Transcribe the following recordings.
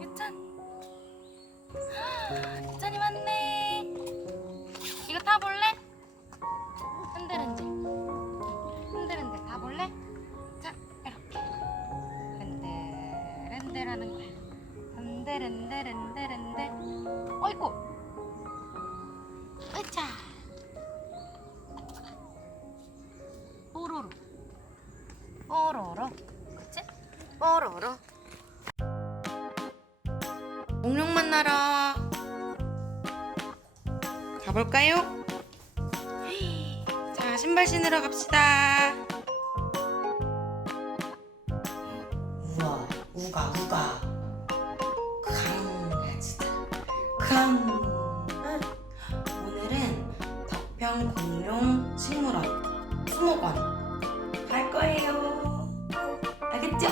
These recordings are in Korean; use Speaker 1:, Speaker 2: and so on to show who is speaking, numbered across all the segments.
Speaker 1: 유찬. 유찬이 왔네. 이거 타볼래? 흔들흔들. 흔들흔들 타볼래? 자, 이렇게. 흔들흔들 하는 거야. 흔들흔들흔들흔들. 어이구. 가볼까요? 자, 신발 신으러 갑시다. 우와, 우가, 우가. 오늘은 덕평 공룡 식물원 수목원 갈 거예요. 알겠죠?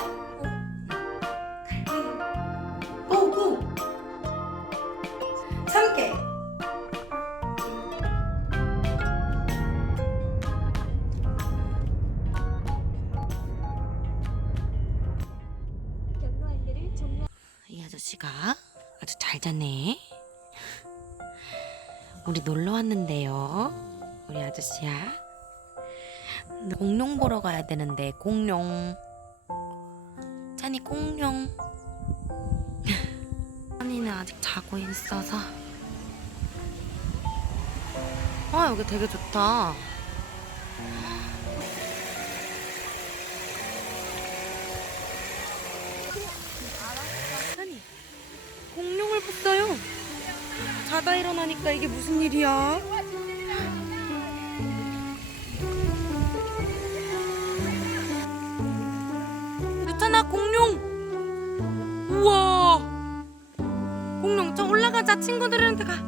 Speaker 1: 갈 거예요. 고고. 참깨. 잤네. 우리 놀러 왔는데요. 우리 아저씨야. 공룡 보러 가야 되는데 공룡. 찬이 공룡. 찬이는 아직 자고 있어서. 아 여기 되게 좋다. 공룡을 봤어요. 자다 일어나니까 이게 무슨 일이야? 유찬아 공룡. 우와. 공룡 저 올라가자 친구들한테 가.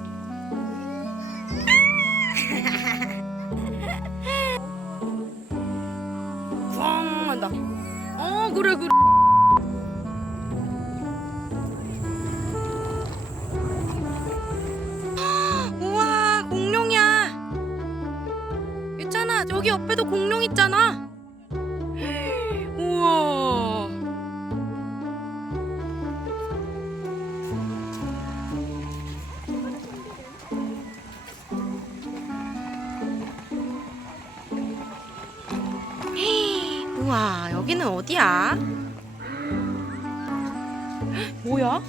Speaker 1: 꽝 한다. 어 그래 그래. 여기 옆에도 공룡 있잖아. 우와. 우와 여기는 어디야? 뭐야?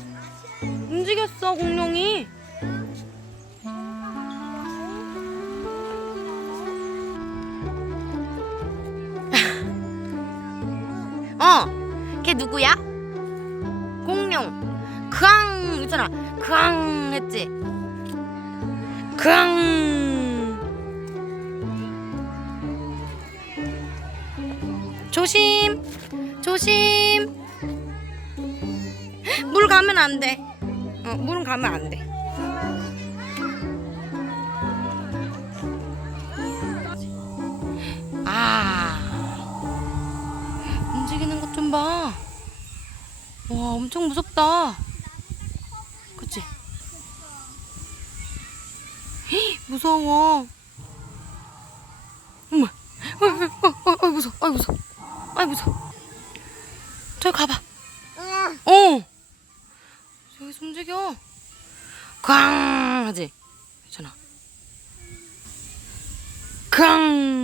Speaker 1: 움직였어 공룡이 누구야? 공룡. 크앙 있잖아. 크앙 했지. 크앙. 조심. 조심. 물 가면 안 돼. 어, 물은 가면 안 돼. 와, 엄청 무섭다. 그치? 헉, 무서워. 어머, 어, 어, 무서워, 아, 무서워, 아, 무서워. 저기 가봐. 어. 저기서 움직여. 쾅 하지. 괜찮아. 쾅.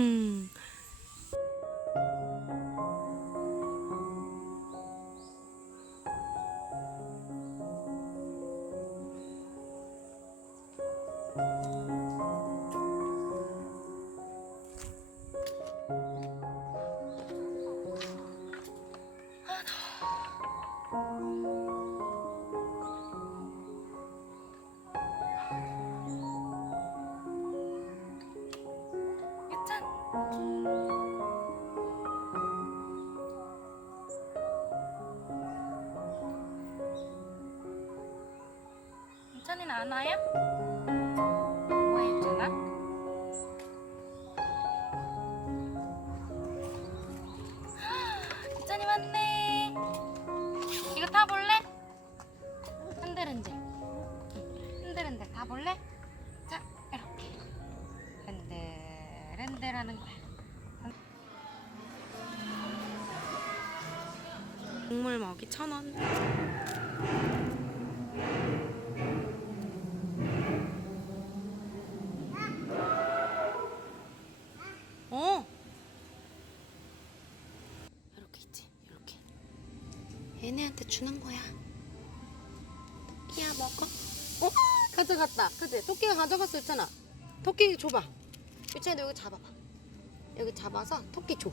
Speaker 1: 않아요? 뭐 해주나? 기자님 왔네. 이거 타볼래? 흔들흔들. 흔들흔들 타볼래? 자, 이렇게. 흔들흔들 하는 거야. 동물 먹이 천 원. 어. 이렇게 있지. 이렇게. 얘네한테 주는 거야. 토끼야 먹어. 어? 가져갔다. 그치? 토끼가 가져갔어 있잖아. 토끼 줘봐. 유치야 여기 잡아봐. 여기 잡아서 토끼 줘.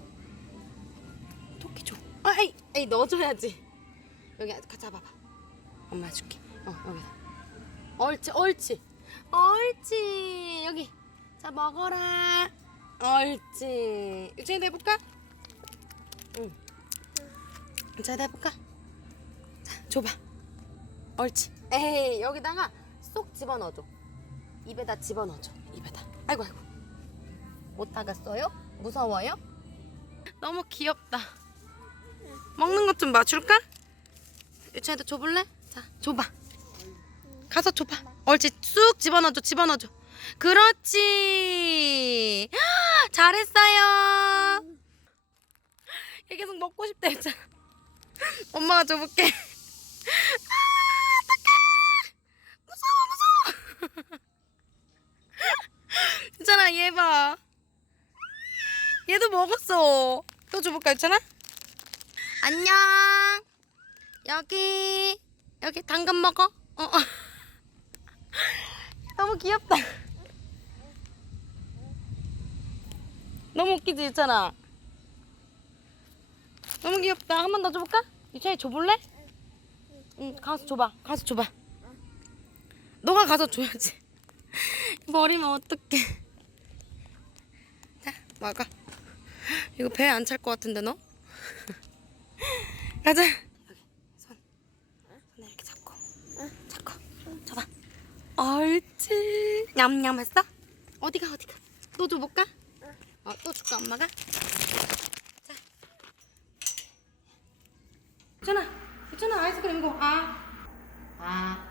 Speaker 1: 토끼 줘. 아, 에이, 에이 넣어줘야지. 여기 가 잡아봐. 엄마 줄게. 어 여기. 옳지, 옳지, 옳지. 여기. 자 먹어라. 옳지. 유치야 해볼까? 응. 자 해볼까? 자 줘봐. 옳지. 에이 여기다가 쏙 집어넣어줘. 입에다 집어넣어줘. 입에다. 아이고 아이고. 못 타갔어요? 무서워요? 너무 귀엽다. 먹는 것 좀 맞출까? 유치한테 줘볼래? 자, 줘봐. 가서 줘봐. 옳지. 쑥 집어넣어줘. 집어넣어줘. 그렇지. 잘했어요. 얘 계속 먹고 싶다 했잖아. 엄마가 줘볼게. 아, 어떡해. 무서워, 무서워. 있잖아, 얘 봐. 얘도 먹었어. 또 줘볼까, 있잖아? 안녕. 여기, 여기 당근 먹어. 어, 어. 너무 귀엽다. 너무 웃기지, 있잖아. 너무 귀엽다. 한 번 더 줘볼까? 유찬이 줘볼래? 응, 가서 줘봐. 가서 줘봐. 너가 가서 줘야지. 머리면 어떡해. 자, 먹어. 이거 배에 안찰 것 같은데, 너? 가자. 옳지. 냠냠 했어? 어디가, 어디가? 또 줘볼까? 어, 또 줄까, 엄마가? 자. 유찬아, 유찬아, 아이스크림 이거. 아. 아.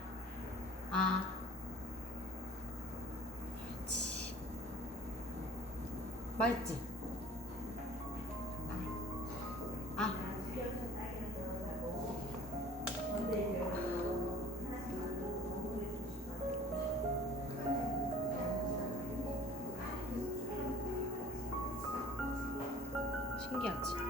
Speaker 1: 아. 맛있지? 신기하지?